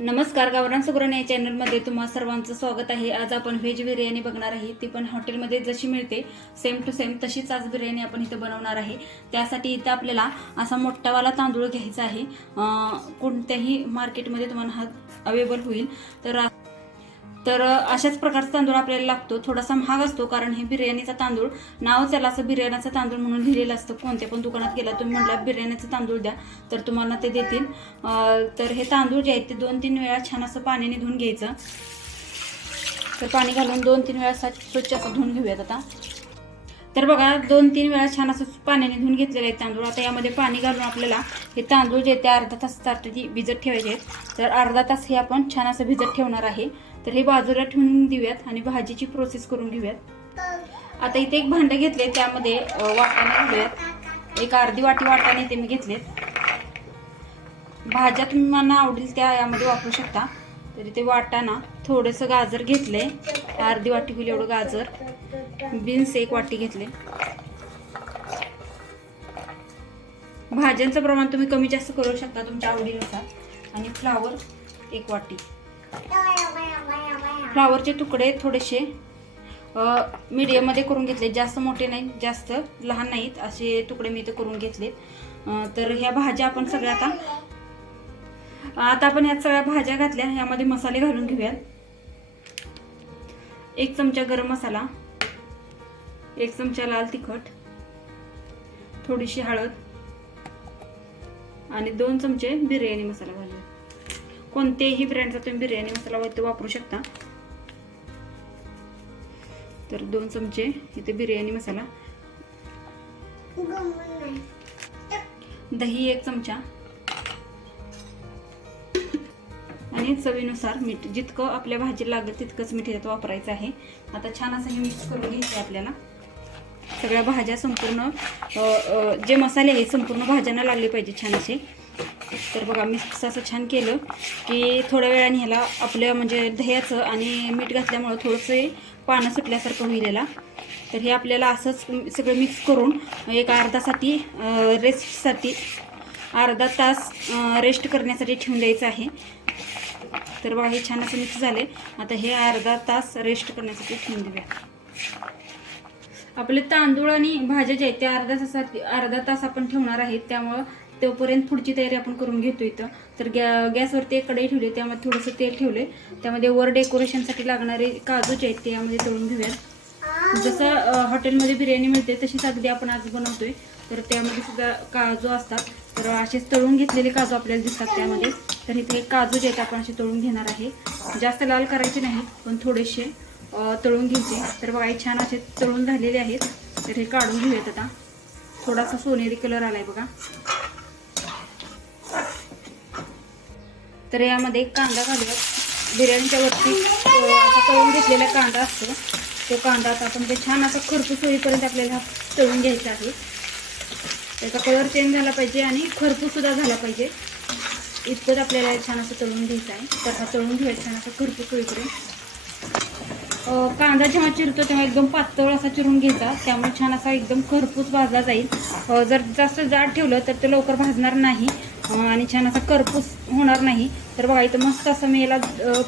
नमस्कार गावरान सुगरण या चॅनलमध्ये तुम्हा सर्वांचं स्वागत आहे. आज आपण व्हेज बिर्याणी बघणार आहे. ती पण हॉटेलमध्ये जशी मिळते सेम टू सेम तशीच आज बिर्याणी आपण इथं बनवणार आहे. त्यासाठी इथं आपल्याला असा मोठावाला तांदूळ घ्यायचा आहे. कोणत्याही मार्केटमध्ये तुम्हाला हा अवेलेबल होईल. तर आ- तर अशाच प्रकारचा तांदूळ आपल्याला लागतो. थोडासा महाग असतो कारण हे बिर्याणीचा तांदूळ नाव त्याला असं बिर्याणीचा तांदूळ म्हणून लिहिलेलं असतं. कोणत्या पण दुकानात गेला तुम्ही म्हटलं बिर्याणीचं तांदूळ द्या तर तुम्हाला ते देतील. तर हे तांदूळ जे आहेत ते दोन तीन वेळा छान असं पाण्याने धुवून घ्यायचं. तर पाणी घालून दोन तीन वेळा स्वच्छ असं धुवून घेऊयात आता. तर बघा दोन तीन वेळा छान असं पाण्याने धुवून घेतलेले आहेत तांदूळ. आता यामध्ये पाणी घालून आपल्याला हे तांदूळ जे आहेत ते अर्धा तासासाठी भिजत ठेवायचे आहेत. तर अर्धा तास हे आपण छान असं भिजत ठेवणार आहे. तर हे बाजूला ठेवून देऊयात आणि भाजीची प्रोसेस करून घेऊयात. आता इथे एक भांडं घेतले त्यामध्ये वाटाणे घेऊयात एक अर्धी वाटी वाटाणे ते मी घेतलेत. भाज्या तुम्हाला आवडेल त्या यामध्ये वापरू शकता. तर इथे वाटाणा थोडंसं गाजर घेतले अर्धी वाटी होईल एवढं गाजर. बीन्स एक वाटी घेतले. भाज्यांचं प्रमाण तुम्ही कमी जास्त करू शकता तुमच्या आवडीनुसार. आणि फ्लावर एक वाटी. फ्लावरचे तुकडे थोडेसे मीडियममध्ये करून घेतले जास्त मोठे नाही जास्त लहान नाहीत. असे तुकडे मी इथे करून घेतले तर ह्या भाज्या आपण सगळ्या आता आता आपण ह्या सगळ्या भाज्या घातल्या. ह्यामध्ये मसाले घालून घेऊयात. एक चमचा गरम मसाला एक चमचा लाल तिखट थोडीशी हळद आणि दोन चमचे बिर्याणी मसाला घालूया कोणत्याही ब्रँडचा तुम्ही बिर्याणी मसाला वरती वापरू शकता. तर दोन चमचे इथे बिर्याणी मसाला. दही एक चमचा. आणि चवीनुसार मीठ जितकं आपल्या भाजीला लागेल तितकंच मीठ यात वापरायचं आहे. आता छान असं हे मिक्स करून घ्यायचं आपल्याला. सगळ्या भाज्या संपूर्ण जे मसाले आहेत संपूर्ण भाज्यांना लागले पाहिजे छान असे. तर बघा मिक्स असं छान केलं की थोड्या वेळाने ह्याला आपल्या म्हणजे दह्याचं आणि मीठ घातल्यामुळं थोडंसं पानं सुटल्यासारखं होईल याला तर हे आपल्याला असंच सगळं मिक्स करून एक अर्धासाठी रेस्टसाठी अर्धा तास रेस्ट करण्यासाठी ठेवून द्यायचं आहे. तर बघा हे छान असं मिक्स झाले आता हे अर्धा तास रेस्ट करण्यासाठी ठेवून देऊया. आपले तांदूळ आणि भाज्या ज्या आहेत त्या अर्धा तासात अर्धा तास आपण ठेवणार आहेत. त्यामुळं तोपर्यंत पुढची तयारी आपण करून घेतो इथं. तर गॅ गॅसवरती एक कढई ठेवली त्यामध्ये थोडंसं तेल ठेवले त्यामध्ये वर डेकोरेशनसाठी लागणारे काजू जे आहेत ते यामध्ये तळून घेऊयात. जसं हॉटेलमध्ये बिर्याणी मिळते तशीच अगदी आपण आज बनवतोय. तर त्यामध्ये सुद्धा काजू असतात. तर असेच तळून घेतलेले काजू आपल्याला दिसतात त्यामध्ये. तर इथे काजू जे आहेत आपण असे तळून घेणार आहे. जास्त लाल करायचे नाही पण थोडेसे तळून घ्यायचे. तर बघा छान असे तळून झालेले आहेत. तर हे काढून घेऊयात आता. थोडासा सोनेरी कलर आला आहे बघा. तर यामध्ये कांदा घालूयात. बिर्याणीच्या वरती असा तळून घेतलेला कांदा असतो. तो कांदा आता आपण ते छान असा खरपूस होईपर्यंत आपल्याला तळून घ्यायचा आहे. त्याचा कलर चेंज झाला पाहिजे आणि खरपूससुद्धा झाला पाहिजे. इतकंच आपल्याला छान असं तळून घ्यायचं आहे. तर हा तळून घ्यायचा छान असं खरपूस होईपर्यंत. कांदा जेव्हा चिरतो तेव्हा एकदम पातळ असा चिरून घ्यायचा. त्यामुळे छान असा एकदम खरपूस भाजला जाईल. जर जास्त जाड ठेवलं तर ते लवकर भाजणार नाही. आणि छान असा करपूस होणार नाही. तर बघा इथं मस्त असं मी याला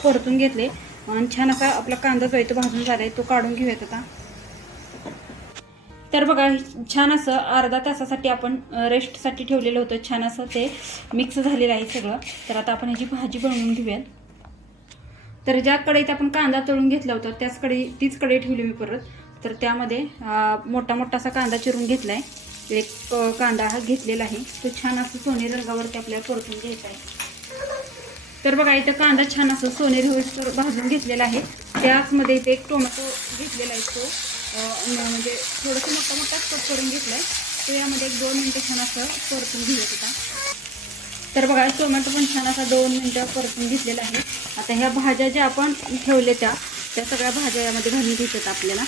परतून घेतले. आणि छान असा आपला कांदा जो आहे तो भाजून झाला आहे तो काढून घेऊयात आता. तर बघा छान असं अर्धा तासासाठी आपण रेस्टसाठी ठेवलेलं होतं. छान असं ते मिक्स झालेलं आहे सगळं. तर आता आपण ह्याची भाजी बनवून घेऊयात. तर ज्या कढईत आपण कांदा तळून घेतला होता त्याच कढई तीच कढई ठेवली मी परत. तर त्यामध्ये मोठा मोठा असा कांदा चिरून घेतला आहे एक कांदा हा घेतलेला आहे. तो छान असं सोने रंगावरती आपल्याला परतून घ्यायचा आहे. तर बघा इथं कांदा छान असं सोनेरी होईस्टर भाजून घेतलेला आहे. त्याचमध्ये इथे एक टोमॅटो घेतलेला आहे तो. म्हणजे थोडंसं मोठा मोठा कट करून घेतला आहे तो यामध्ये एक दोन मिनटं छान असं परतून घेत होता तर बघा टोमॅटो पण छान असा दोन मिनटं परतून घेतलेला आहे. आता ह्या भाज्या ज्या आपण ठेवल्या त्या त्या सगळ्या भाज्या यामध्ये घालून घ्यायच्यात आपल्याला.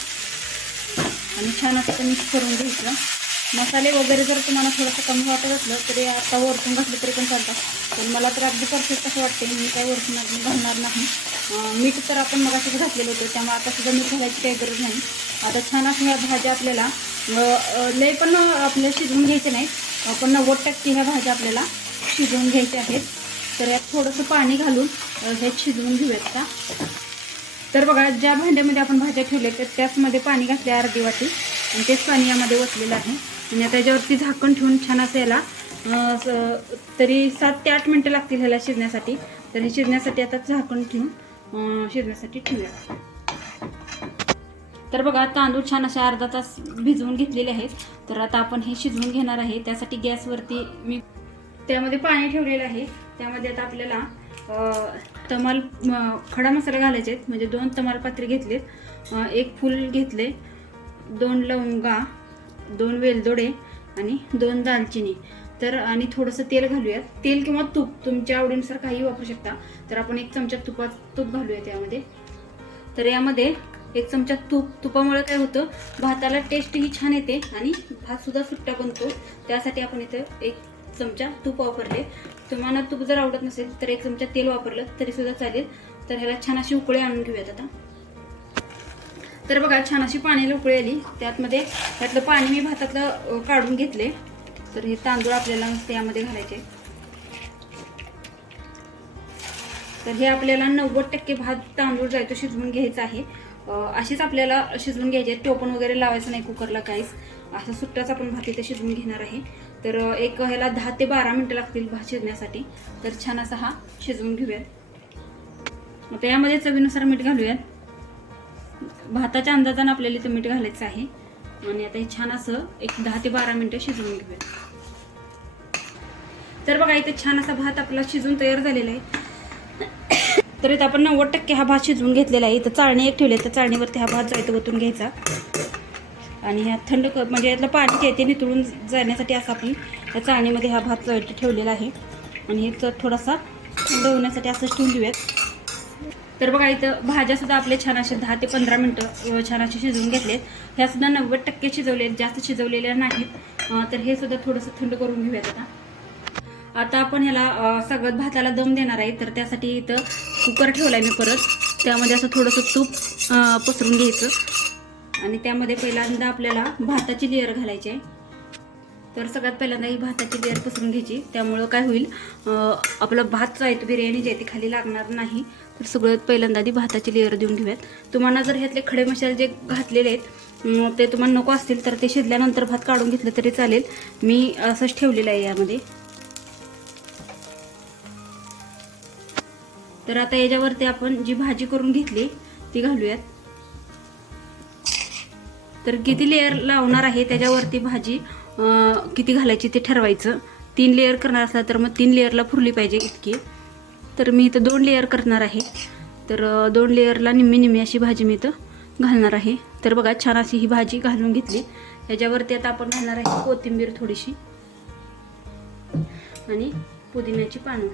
आणि छान असं मिक्स करून घ्यायचं. मसाले वगैरे जर तुम्हाला थोडंसं कमी वाटत असलं तरी आता वरतून घातलं तरी पण चालतं. पण मला तर अगदी परफेक्ट असं वाटते मी काय वरतून अगदी घालणार नाही. मीठ तर आपण मगाशीच घातलेलं होतं त्यामुळे आता सुद्धा मीठ घालायची काही गरज नाही. आता छान असं ह्या भाज्या आपल्याला लय पण आपल्याला शिजवून घ्यायचे नाहीत पण नव्वद टक्के ह्या भाज्या आपल्याला शिजवून घ्यायच्या आहेत. तर यात थोडंसं पाणी घालून हे शिजवून घेऊयात का? तर बघा ज्या भांड्यामध्ये आपण भाज्या ठेवल्या तर त्याचमध्ये पाणी घातले अर्धी वाटी आणि तेच पाणी यामध्ये ओतलेलं आहे. आणि त्याच्यावरती झाकण ठेवून छान असं याला स- तरी सात ते आठ मिनटं लागतील ह्याला शिजण्यासाठी. तर हे शिजण्यासाठी आता झाकण ठेवून शिजण्यासाठी ठेवूया. तर बघा तांदूळ छान असे अर्धा तास भिजवून घेतलेले आहेत. तर आता आपण हे शिजवून घेणार आहे. त्यासाठी गॅसवरती मी त्यामध्ये पाणी ठेवलेलं आहे. त्यामध्ये आता आपल्याला तमाल खडा मसाला घालायचे आहेत. म्हणजे दोन तमालपात्रे घेतलेत. एक फूल घेतले दोन लवंगा दोन वेलदोडे आणि दोन दालचिनी. तर आणि थोडंसं तेल घालूयात. तेल किंवा तूप तुमच्या आवडीनुसार काही वापरू शकता. तर आपण एक चमचा तुपा तूप घालूया त्यामध्ये तर यामध्ये एक चमचा तूप तुपामुळे काय होतं भाताला टेस्टही छान येते आणि भात सुद्धा सुट्टा बनतो. त्यासाठी आपण इथं एक चमचा तूप वापरले. तुम्हाला तूप जर आवडत नसेल तर एक चमचा तेल वापरलं तरी सुद्धा चालेल. तर ह्याला छान अशी उकळी आणून घेऊयात आता. तर बघा छान अशी पाणी लोकळी आली. त्यातमध्ये त्यातलं पाणी मी भातातलं काढून घेतले. तर हे तांदूळ आपल्याला त्यामध्ये घालायचे. तर हे आपल्याला नव्वद टक्के भात तांदूळ जो आहे तो शिजवून घ्यायचा आहे. अशीच आपल्याला शिजवून घ्यायचे टोपण वगैरे लावायचं नाही कुकरला काहीच. असं सुट्टाच आपण भात इथे शिजवून घेणार आहे. तर एक ह्याला दहा ते बारा मिनटं लागतील भात शिजण्यासाठी. तर छान असा हा शिजवून घेऊयात. मग यामध्ये चवीनुसार मीठ घालूयात. भाताच्या अंदाजानं आपल्याला इथं मीठ घालायचं आहे. आणि आता हे छान असं एक दहा ते बारा मिनटं शिजवून घेऊयात तर बघा इथे छान असा भात आपला शिजून तयार झालेला आहे. तर इथं आपण नव्वद टक्के हा भात शिजवून घेतलेला आहे. इथं चाळणी एक ठेवली आहे. तर चाळणीवरती हा भात जायचं ओतून घ्यायचा. आणि ह्या थंड क म्हणजे यातलं पाणी जे आहे ते नितळून जाण्यासाठी असं आपण या चाळणीमध्ये हा भात ठेवलेला आहे. आणि हे थोडासा थंड होण्यासाठी असंच ठेवून देऊयात तर बघा इथं भाज्या सुद्धा आपले छान असे दहा ते पंधरा मिनटं छान असे शिजवून घेतलेत. ह्या सुद्धा नव्वद टक्के शिजवले जास्त शिजवलेल्या नाहीत. तर हे सुद्धा थोडंसं थंड करून घेऊयात आता. आता आपण ह्याला सगळ्यात सगळं भाताला दम देणार आहे तर त्यासाठी इथं कुकर ठेवला आहे मी परत. त्यामध्ये असं थोडंसं तूप पसरून घ्यायचं. आणि त्यामध्ये पहिल्यांदा आपल्याला भाताची लेअर घालायची आहे. तर सगळ्यात पहिल्यांदा ही भाताची लेअर पसरून घ्यायची. त्यामुळं काय होईल आपलं भात जो आहे तो बिर्याणी जी आहे ती खाली लागणार नाही. तर सगळ्यात पहिल्यांदा आधी भाताची लेअर देऊन घेऊयात. तुम्हाला जर ह्यातले खडे मसाले जे घातलेले आहेत ते तुम्हाला नको असतील तर ते शिजल्यानंतर भात काढून घेतलं तरी चालेल. मी असंच ठेवलेलं आहे यामध्ये. तर आता याच्यावरती आपण जी भाजी करून घेतली ती घालूयात. तर किती लेअर लावणार आहे त्याच्यावरती भाजी किती घालायची ते ठरवायचं. तीन लेअर करणार असला तर मग तीन लेअरला फुरली पाहिजे इतकी. तर मी इथं दोन लेअर करणार आहे. तर दोन लेअरला निम्मी निम्मी अशी भाजी मी इथं घालणार आहे. तर बघा छान अशी ही भाजी घालून घेतली. ह्याच्यावरती आता आपण घालणार आहे कोथिंबीर थोडीशी आणि पुदिन्याची पानं.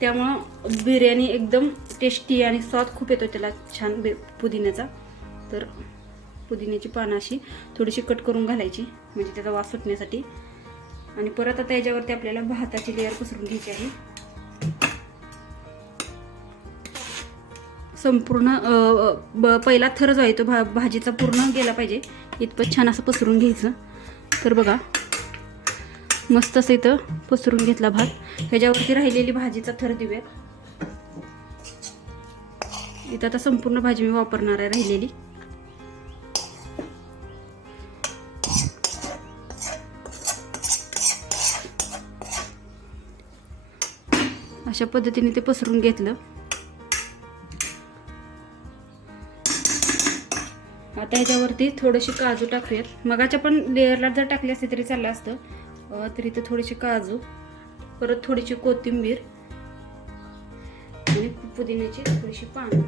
त्यामुळं बिर्याणी एकदम टेस्टी आणि स्वाद खूप येतो त्याला छान बे पुदिन्याचा. तर पुदिन्याची पानं अशी थोडीशी कट करून घालायची म्हणजे त्याचा वास सुटण्यासाठी. आणि परत आता याच्यावरती आपल्याला भाताची लेअर पसरून घ्यायची आहे. संपूर्ण ब- पहिला थर जो आहे तो भा भाजीचा पूर्ण गेला पाहिजे. इतपत छान असं पसरून घ्यायचं. तर बघा मस्त असं इथं पसरून घेतला भात. ह्याच्यावरती राहिलेली भाजीचा थर देऊयात इथं आता संपूर्ण भाजी मी वापरणार आहे राहिलेली. अशा पद्धतीने ते पसरून घेतलं. आता ह्याच्यावरती थोडीशी काजू टाकूयात. मगाच्या पण लेअरला जर टाकले असते तरी चाललं असतं. तर इथं थोडीशी काजू परत थोडीशी कोथिंबीर आणि पुदिन्याची थोडीशी पानं.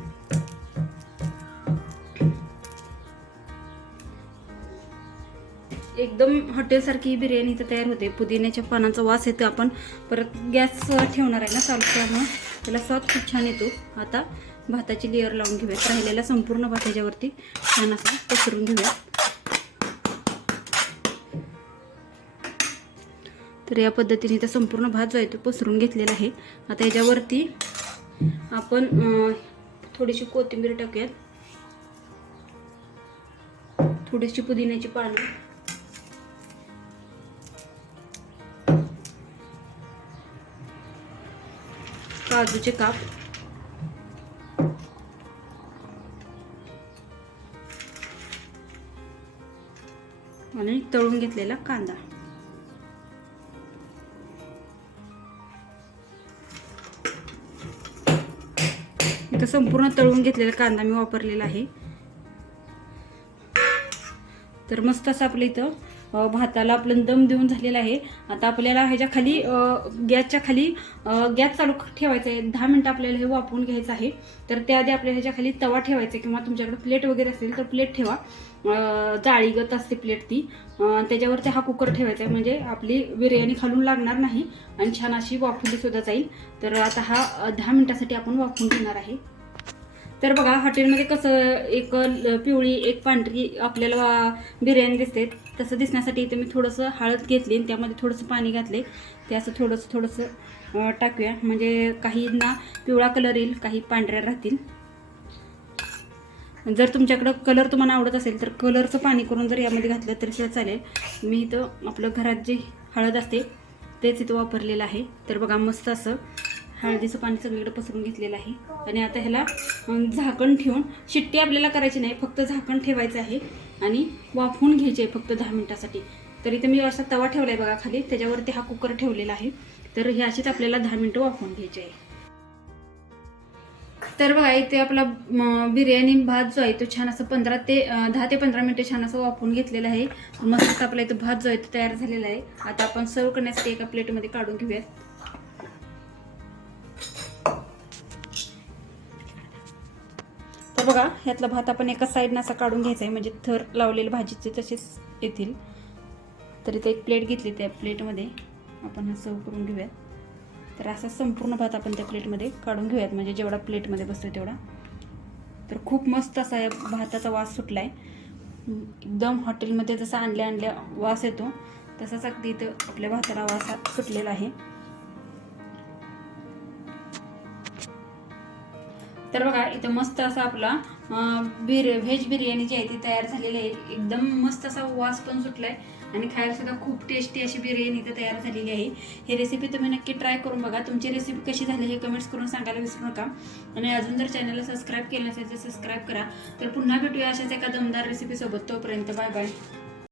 एकदम हॉटेलसारखी ही बिर्याणी इथं तयार होते. पुदिन्याच्या पानांचा वास येतो आपण. परत गॅस ठेवणार आहे ना चालू त्यामुळे त्याला स्वाद खूप छान येतो. आता भाताची लेअर लावून घेऊयात. राहिलेला संपूर्ण भात ह्याच्यावरती छान असं पसरून घेऊयात. तर या पद्धतीने इथं संपूर्ण भात जो आहे तो पसरून घेतलेला आहे. आता याच्यावरती आपण थोडीशी कोथिंबीर टाकूयात. थोडीशी पुदिन्याची पानं. काजूचे काप. आणि तळून घेतलेला कांदा. इथं संपूर्ण तळून घेतलेला कांदा मी वापरलेला आहे. तर मस्त असं आपलं इथं भाताला आपलं दम देऊन झालेला आहे. आता आपल्याला ह्याच्या खाली गॅसच्या खाली गॅस चालू ठेवायचा आहे दहा मिनटं आपल्याला हे वापरून घ्यायचं आहे. तर त्याआधी आपल्याला ह्याच्या खाली तवा ठेवायचा आहे किंवा तुमच्याकडे प्लेट वगैरे असेल तर प्लेट ठेवा. जाळीगत असते प्लेट ती. त्याच्यावर त्याच्यावरती हा कुकर ठेवायचा आहे. म्हणजे आपली बिर्याणी खालून लागणार नाही आणि छान अशी वाफवली सुद्धा जाईल. तर आता हा दहा मिनटासाठी आपण वाफवून घेणार आहे. तर बघा हॉटेलमध्ये कसं एक ल- पिवळी एक पांढरी आपल्याला बिर्याणी दिसते. तसं दिसण्यासाठी इथे मी थोडंसं हळद घेतली आणि त्यामध्ये थोडंसं पाणी घातले. ते असं थोडंसं थोडंसं टाकूया. म्हणजे काहींना पिवळा कलर येईल काही पांढऱ्या राहतील. जर तुमच्याकडं कलर तुम्हाला आवडत असेल तर कलरचं पाणी करून जर यामध्ये घातलं तरी सुद्धा चालेल. मी इथं आपलं घरात जे हळद असते तेच इथं वापरलेलं आहे. तर बघा मस्त असं हळदीचं पाणी सगळीकडे पसरून घेतलेलं आहे. आणि आता ह्याला झाकण ठेवून शिट्टी आपल्याला करायची नाही फक्त झाकण ठेवायचं आहे आणि वाफवून घ्यायचे आहे फक्त दहा मिनटासाठी. तर इथं मी असा तवा ठेवला आहे बघा खाली त्याच्यावरती हा कुकर ठेवलेला आहे. तर हे अशीच आपल्याला दहा मिनटं वाफवून घ्यायचे आहे. तर बघा इथे आपला बिर्याणी भात जो आहे तो छान असं पंधरा ते दहा ते पंधरा मिनटं छान असं वापरून घेतलेला आहे. मस्त आपला इथं भात जो आहे तो तयार झालेला आहे. आता आपण सर्व करण्यासाठी एका प्लेटमध्ये काढून घेऊयात. तर बघा ह्यातला भात आपण एका साईडनं असा काढून घ्यायचा आहे. म्हणजे थर लावलेले भाजीचे तसेच येतील. तर इथे एक प्लेट घेतली त्या प्लेटमध्ये. आपण हा सर्व करून घेऊयात. तर असा संपूर्ण भात आपण त्या प्लेटमध्ये काढून घेऊयात. म्हणजे जेवढा प्लेटमध्ये बसतो तेवढा. तर खूप मस्त असा या भाताचा वास सुटला आहे एकदम हॉटेलमध्ये जसा आणल्या आणल्या वास येतो तसाच अगदी इथं आपल्या भाताला वास सुटलेला आहे. तर बघा इथं मस्त असा आपला बिर व्हेज बिर्याणी जी आहे ती तयार झालेली आहे. एकदम मस्त असा वास पण सुटला आहे आणि खायला सुद्धा खूप टेस्टी अशी बिर्याणी इथं तयार झालेली आहे. ही रेसिपी तुम्ही नक्की ट्राय करून बघा. तुमची रेसिपी कशी झाली हे कमेंट्स करून सांगायला विसरू नका. आणि अजून जर चॅनलला सबस्क्राईब केलं नसेल तर सबस्क्राईब करा. तर पुन्हा भेटूया अशाच एका दमदार रेसिपीसोबत तोपर्यंत बाय बाय